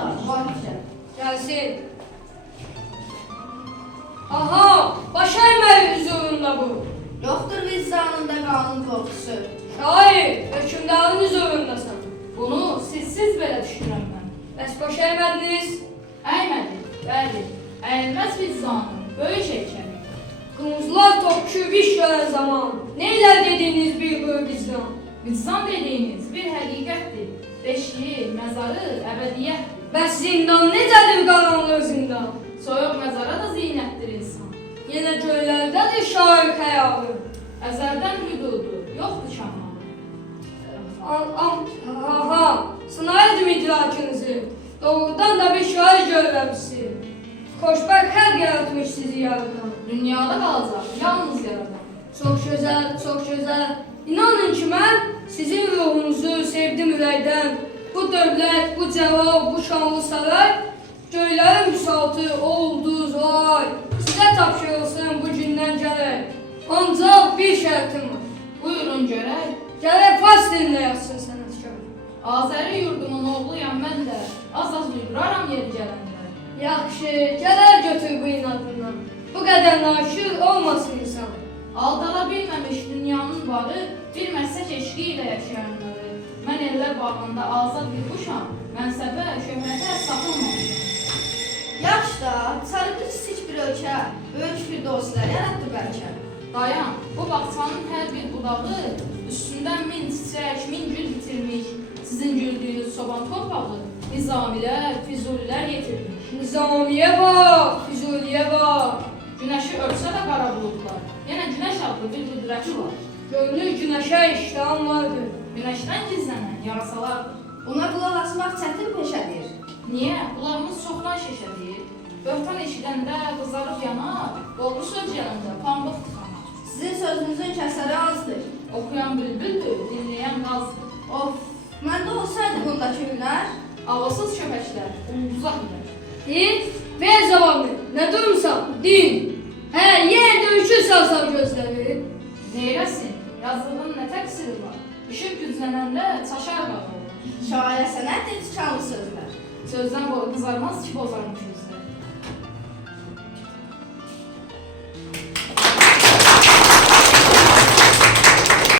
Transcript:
da Vahid Gelsin. Aha, baş əyməli huzurunda bu. Yoxdur vicdanında qanun qorxusu. Şair, hökümdarın huzurundasan. Bunu sizsiz belə düşünürəm mən. Bəs baş əymədiniz? Əymədik, bəli. Əyilməz vicdanım, böyük heykəmi. Qımızlar topçu iş görən zaman. Neylər dediyiniz bir bu vicdan? Vicdan dediyiniz bir həqiqətdir. Beşiyi, məzarı, əbədiyyətdir. Bəs zindan necədir qaranlıq zindan? Soyuq məzara da zinətdir insan. Yenə göylərdədir şair xəyalı. Əzəldən hüdudu, yoxdur şahmalı. Aha, sınayırdım idrakınızı. Doğrudan da bir şair görməmişsiniz. Xoşbəxt xəlq yaratmış sizi yaradan. Dünyada qalacaq, yalnız yaradan. Çox gözəl, çox gözəl. İnanın ki, mən sizin ruhunuzu sevdim ürəkdən. Bu dövlət, bu cəlal, bu şanlı saray, göylərin müsaltı, o ulduz, o ay. Sizə tapşırılsın bu gündən gərək. Ancaq bir şərtim var. Buyurun görək. Gərək fars dilində yazsın sənətkar. Azəri yurdumun oğluyam mən də, az-az uyduraram yeri gələndə. Yaxşı, gələr götür bu inadından. Bu qədər naşır olmasın insan. Aldala bilməmiş dünyanın varı, bir məslək eşqi ilə yaşayanları. Mən ellər bağında azad bir quşam, mənsəbə, şöhrətə satılmamışam. Yaxşı da, sarıqlı kiçik bir ölkə, böyük bir dostlar yaratdı bəlkə. Dayan, bu bağçanın hər bir budağı, üstündən min çiçək, min gül bitirmiş. Sizin güldüyünüz çoban torpağı, nizamilər, füzulilər yetirmiş. Nizamiyə bax, Füzuliyə bax. Günəşi ölsə də qara buludlar, yenə günəş adlı bir qüdrəti var. Gönlü günəşə iştahım vardır. Günəşdən gizlənən yarasalardır. Ona qulaq asmaq çətin peşədir. Niyə? Qulağımız çoxdan şişədir. Böhtan eşidəndə qızarıb yanar, doğru söz yanında pambıq tıxanar. Sizin sözünüzün kəsəri azdır. Oxuyan bülbüldür, dinləyən qazdır. Of, məndə olsaydı bundakı hünər, Ağlasız köpəklər, ulduza hülər. Ver cavabı. Nə durmuşsan? Din. Hə, yenə də üşür salsam gözləri. Neyrəsin, yazdığın nə təqsiri var? İşıq güclənəndə çaşar qalı olur. şairə sənətdir çıkanlı sözlər. Sözdən boyu qızarmaz ki bozarmış üzlər.